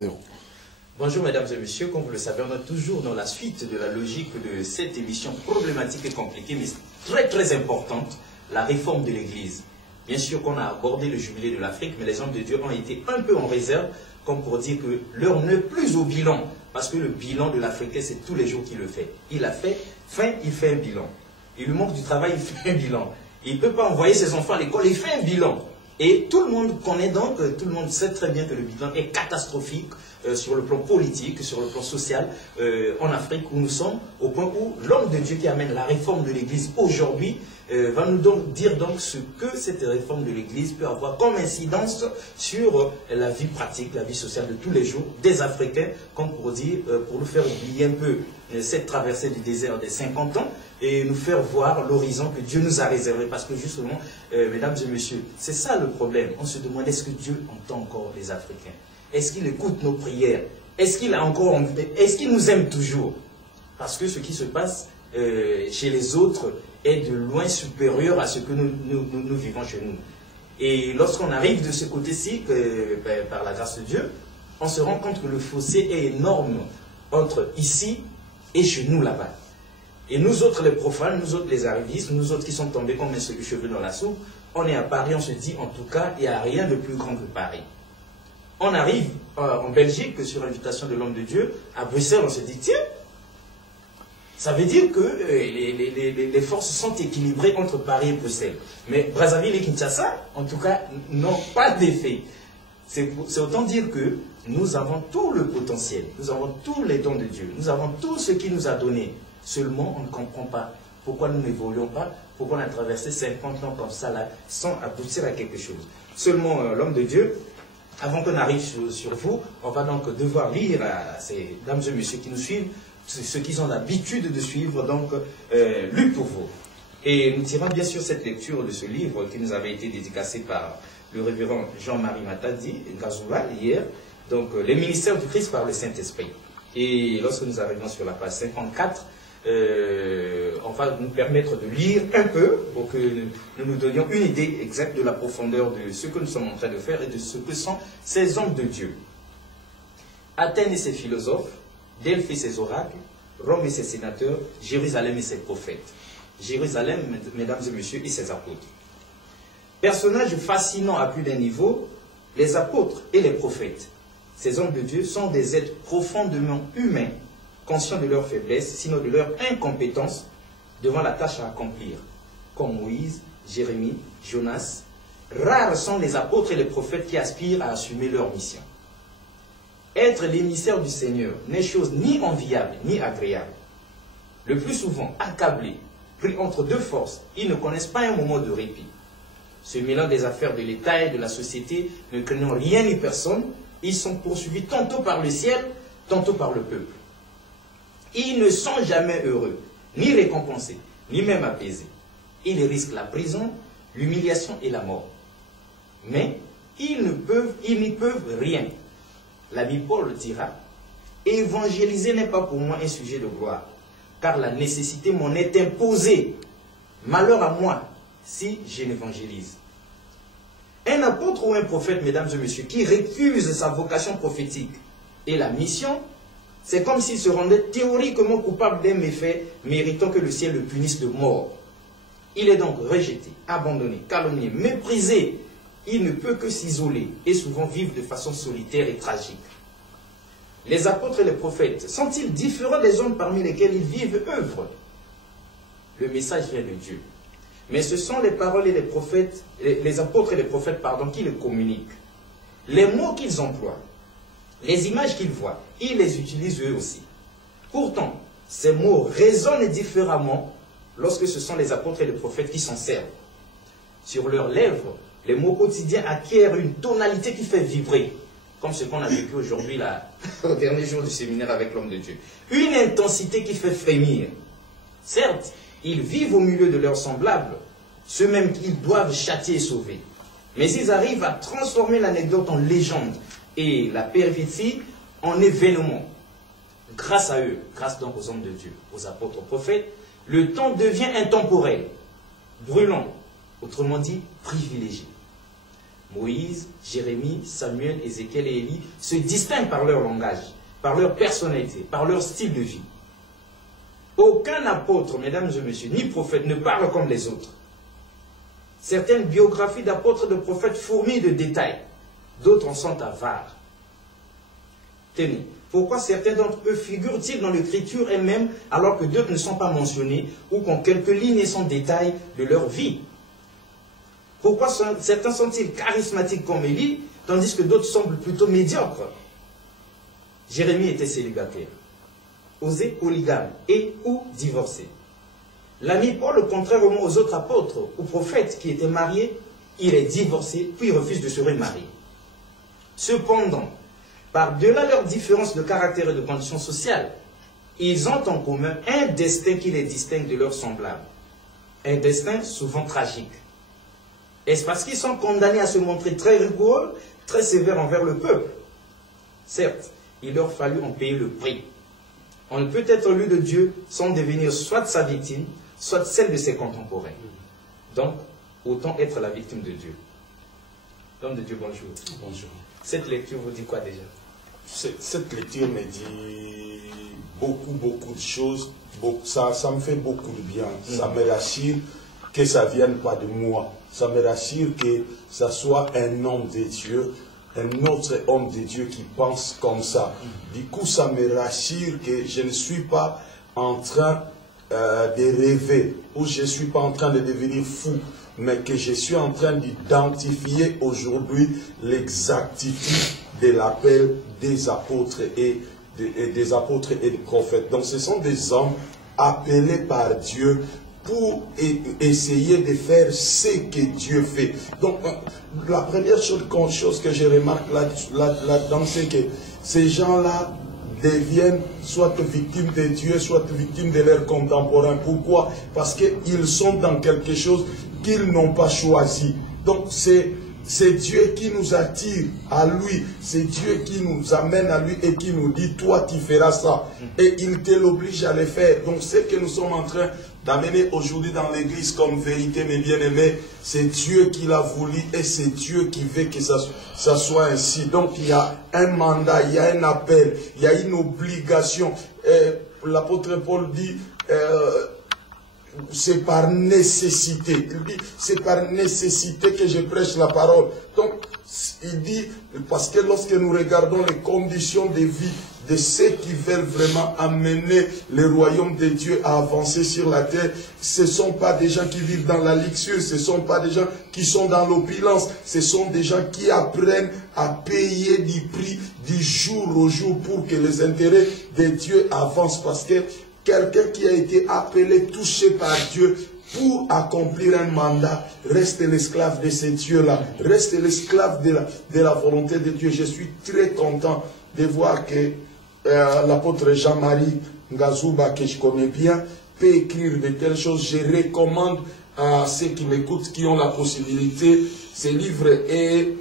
Zéro. Bonjour mesdames et messieurs, comme vous le savez, on est toujours dans la suite de la logique de cette émission problématique et compliquée, mais très importante, la réforme de l'Église. Bien sûr qu'on a abordé le jubilé de l'Afrique, mais les hommes de Dieu ont été un peu en réserve, comme pour dire que l'heure n'est plus au bilan, parce que le bilan de l'Africain, c'est tous les jours qu'il le fait. Il a fait faim, il fait un bilan. Il lui manque du travail, il fait un bilan. Il ne peut pas envoyer ses enfants à l'école, il fait un bilan. Et tout le monde connaît donc, tout le monde sait très bien que le bilan est catastrophique sur le plan politique, sur le plan social, en Afrique où nous sommes, au point où l'homme de Dieu qui amène la réforme de l'Église aujourd'hui va nous dire donc ce que cette réforme de l'Église peut avoir comme incidence sur la vie pratique, la vie sociale de tous les jours des Africains, comme pour dire, pour nous faire oublier un peu cette traversée du désert des 50 ans et nous faire voir l'horizon que Dieu nous a réservé. Parce que justement, mesdames et messieurs, c'est ça le problème. On se demande, est-ce que Dieu entend encore les Africains? Est-ce qu'il écoute nos prières? Est-ce qu'il a encore, est-ce qu'il nous aime toujours? Parce que ce qui se passe chez les autres est de loin supérieur à ce que nous vivons chez nous. Et lorsqu'on arrive de ce côté-ci, par la grâce de Dieu, on se rend compte que le fossé est énorme entre ici et chez nous là-bas. Et nous autres les profanes, nous autres les arrivistes, nous autres qui sommes tombés comme un cheveu dans la soupe, on est à Paris, on se dit en tout cas, il n'y a rien de plus grand que Paris. On arrive en Belgique, sur invitation de l'homme de Dieu, à Bruxelles, on se dit, tiens, ça veut dire que les forces sont équilibrées entre Paris et Bruxelles. Mais Brazzaville et Kinshasa, en tout cas, n'ont pas d'effet. C'est autant dire que nous avons tout le potentiel, nous avons tous les dons de Dieu, nous avons tout ce qu'il nous a donné. Seulement, on ne comprend pas pourquoi nous n'évoluons pas, pourquoi on a traversé 50 ans comme ça, là, sans aboutir à quelque chose. Seulement, l'homme de Dieu, avant qu'on arrive sur vous, on va donc devoir lire à ces dames et messieurs qui nous suivent, ceux qui ont l'habitude de suivre, donc, lu pour vous. Et nous tirons bien sûr cette lecture de ce livre qui nous avait été dédicacé par le révérend Jean-Marie Matadi, Gazouba, hier, donc, les ministères du Christ par le Saint-Esprit. Et lorsque nous arrivons sur la page 54, on va nous permettre de lire un peu pour que nous nous donnions une idée exacte de la profondeur de ce que nous sommes en train de faire et de ce que sont ces hommes de Dieu. Athènes et ses philosophes, Delphes et ses oracles, Rome et ses sénateurs, Jérusalem et ses prophètes. Jérusalem, mesdames et messieurs, et ses apôtres. Personnages fascinants à plus d'un niveau, les apôtres et les prophètes. Ces hommes de Dieu sont des êtres profondément humains, conscients de leur faiblesse, sinon de leur incompétence devant la tâche à accomplir. Comme Moïse, Jérémie, Jonas, rares sont les apôtres et les prophètes qui aspirent à assumer leur mission. Être l'émissaire du Seigneur n'est chose ni enviable ni agréable. Le plus souvent, accablés, pris entre deux forces, ils ne connaissent pas un moment de répit. Se mêlant des affaires de l'État et de la société, ne craignant rien ni personne, ils sont poursuivis tantôt par le ciel, tantôt par le peuple. Ils ne sont jamais heureux, ni récompensés, ni même apaisés. Ils risquent la prison, l'humiliation et la mort. Mais ils n'y peuvent rien. L'ami Paul dira, « Évangéliser n'est pas pour moi un sujet de gloire, car la nécessité m'en est imposée. Malheur à moi si je n'évangélise. » Un apôtre ou un prophète, mesdames et messieurs, qui récuse sa vocation prophétique et la mission, c'est comme s'il se rendait théoriquement coupable d'un méfait méritant que le ciel le punisse de mort. Il est donc rejeté, abandonné, calomnié, méprisé. Il ne peut que s'isoler et souvent vivre de façon solitaire et tragique. Les apôtres et les prophètes sont-ils différents des hommes parmi lesquels ils vivent et œuvrent? Le message vient de Dieu. Mais ce sont les paroles et les prophètes, les apôtres et les prophètes, qui les communiquent. Les mots qu'ils emploient, les images qu'ils voient, ils les utilisent eux aussi. Pourtant, ces mots résonnent différemment lorsque ce sont les apôtres et les prophètes qui s'en servent. Sur leurs lèvres, les mots quotidiens acquièrent une tonalité qui fait vibrer, comme ce qu'on a vécu aujourd'hui là, au dernier jour du séminaire avec l'homme de Dieu. Une intensité qui fait frémir. Certes, ils vivent au milieu de leurs semblables, ceux-mêmes qu'ils doivent châtier et sauver. Mais ils arrivent à transformer l'anecdote en légende et la péripétie en événement. Grâce à eux, grâce donc aux hommes de Dieu, aux apôtres, aux prophètes, le temps devient intemporel, brûlant, autrement dit privilégié. Moïse, Jérémie, Samuel, Ézéchiel et Élie se distinguent par leur langage, par leur personnalité, par leur style de vie. Aucun apôtre, mesdames et messieurs, ni prophète ne parle comme les autres. Certaines biographies d'apôtres et de prophètes fourmillent de détails, d'autres en sont avares. Tenez, pourquoi certains d'entre eux figurent-ils dans l'écriture elle-même alors que d'autres ne sont pas mentionnés ou qu'en quelques lignes sont détails de leur vie? Pourquoi certains sont-ils charismatiques comme Élie, tandis que d'autres semblent plutôt médiocres? Jérémie était célibataire, Osée polygame et ou divorcé. L'ami Paul, contrairement aux autres apôtres ou prophètes qui étaient mariés, il est divorcé puis refuse de se remarier. Cependant, par-delà leurs différences de caractère et de conditions sociales, ils ont en commun un destin qui les distingue de leurs semblables. Un destin souvent tragique. Est-ce parce qu'ils sont condamnés à se montrer très rigoureux, très sévères envers le peuple? Certes, il leur fallut en payer le prix. On ne peut être élu de Dieu sans devenir soit sa victime, soit celle de ses contemporains. Donc, autant être la victime de Dieu. L'homme de Dieu, bonjour. Bonjour. Cette lecture vous dit quoi déjà? Cette lecture me dit beaucoup de choses. Ça me fait beaucoup de bien. Ça me rassure que ça ne vienne pas de moi. Ça me rassure que ça soit un homme de Dieu, un autre homme de Dieu qui pense comme ça. Du coup, ça me rassure que je ne suis pas en train de rêver, ou je ne suis pas en train de devenir fou, mais que je suis en train d'identifier aujourd'hui l'exactitude de l'appel des apôtres et des prophètes. Donc ce sont des hommes appelés par Dieu pour essayer de faire ce que Dieu fait. Donc la première chose que je remarque là-dedans, c'est que ces gens-là deviennent soit victimes de Dieu, soit victimes de leurs contemporains. Pourquoi? Parce qu'ils sont dans quelque chose qu'ils n'ont pas choisi. Donc c'est Dieu qui nous attire à lui, c'est Dieu qui nous amène à lui et qui nous dit, toi tu feras ça. Et il te l'oblige à le faire. Donc ce que nous sommes en train d'amener aujourd'hui dans l'église comme vérité, mes bien-aimés, c'est Dieu qui l'a voulu et c'est Dieu qui veut que ça soit ainsi. Donc il y a un mandat, il y a un appel, il y a une obligation. L'apôtre Paul dit, c'est par nécessité. Il dit, c'est par nécessité que je prêche la parole. Donc, il dit, parce que lorsque nous regardons les conditions de vie de ceux qui veulent vraiment amener le royaume de Dieu à avancer sur la terre, ce ne sont pas des gens qui vivent dans la luxure, ce ne sont pas des gens qui sont dans l'opulence, ce sont des gens qui apprennent à payer du prix du jour au jour pour que les intérêts de Dieu avancent. Parce que quelqu'un qui a été appelé, touché par Dieu pour accomplir un mandat, reste l'esclave de ce Dieu-là, reste l'esclave de la volonté de Dieu. Je suis très content de voir que l'apôtre Jean-Marie Ngazouba, que je connais bien, peut écrire de telles choses. Je recommande à ceux qui m'écoutent, qui ont la possibilité, ce livre est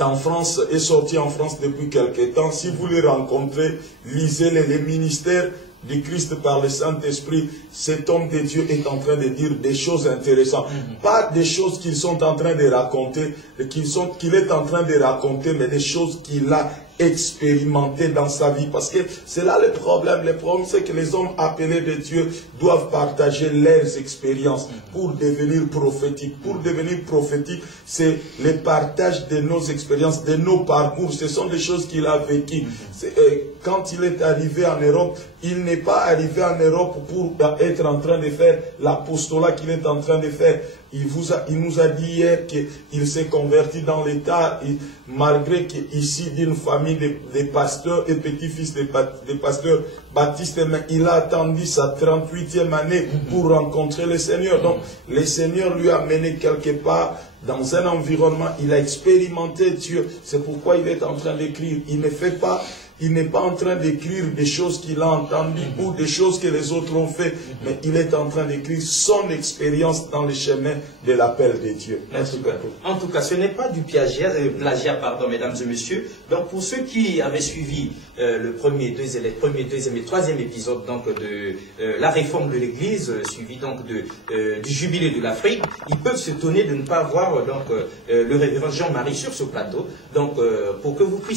en France, est sorti en France depuis quelque temps. Si vous les rencontrez, lisez-les, les ministères du Christ par le Saint-Esprit. Cet homme de Dieu est en train de dire des choses intéressantes. Pas des choses qu'ils sont en train de raconter, qu'il est en train de raconter, mais des choses qu'il a expérimenté dans sa vie. Parce que c'est là le problème. Le problème, c'est que les hommes appelés de Dieu doivent partager leurs expériences pour devenir prophétiques. Pour devenir prophétique, c'est le partage de nos expériences, de nos parcours. Ce sont des choses qu'il a vécues. Quand il est arrivé en Europe, il n'est pas arrivé en Europe pour être en train de faire l'apostolat qu'il est en train de faire. Il nous a dit hier qu'il s'est converti dans l'État, malgré qu'ici, d'une famille de pasteurs et petits-fils de pasteurs baptistes, mais il a attendu sa 38e année pour rencontrer le Seigneur. Donc, le Seigneur lui a mené quelque part dans un environnement, il a expérimenté Dieu. C'est pourquoi il est en train d'écrire. Il ne fait pas il n'est pas en train d'écrire des choses qu'il a entendues ou des choses que les autres ont fait, mais il est en train d'écrire son expérience dans le chemin de l'appel de Dieu. En tout cas, ce n'est pas du plagiat, pardon, mesdames et messieurs. Donc, pour ceux qui avaient suivi le premier, deuxième et troisième épisode donc, de la réforme de l'Église, suivi donc du jubilé de l'Afrique, ils peuvent s'étonner de ne pas voir donc, le révérend Jean-Marie sur ce plateau. Donc, pour que vous puissiez